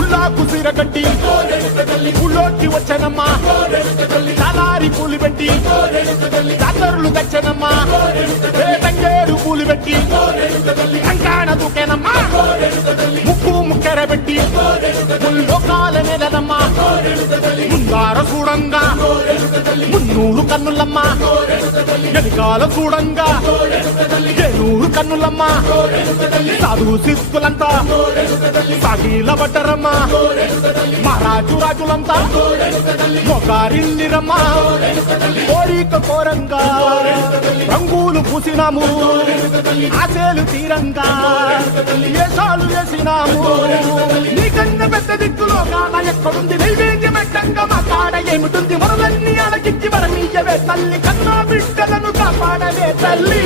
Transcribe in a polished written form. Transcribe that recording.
ఉల్లాకు సిరగట్టి ఊళ్ళోకి వచ్చనమ్మా తలారి పూలు పెట్టి జాతరులు తెచ్చనమ్మా తంగేరు పూలు పెట్టి కంకాణ దూకేనమ్మా ముక్కు ముక్కెర పెట్టి లోకాల నెలనమ్మా ముందార చూడంగా మున్నూరు కన్నులమ్మా ఎనకాల చూడంగా ఏనూరు కన్నులమ్మా సాధు సిద్ధులంతా సాగిల పడ్డరమ్మా మహారాజు రాజులంతా మొగారిల్లిరమ్మా కోరిక కోరంగా రంగులు పూసినాము ఆశలు తీరంగా వేషాలు వేసినాము నీకన్నా పెద్ద దిక్కులో కాన ఎక్కడుంది నైవేద్యమట్టంగా మా కాడ ఏమిటుంది మొరలన్నీ అలకించి వరమీయవే తల్లి కన్నా బిడ్డలను కాపాడవే తల్లి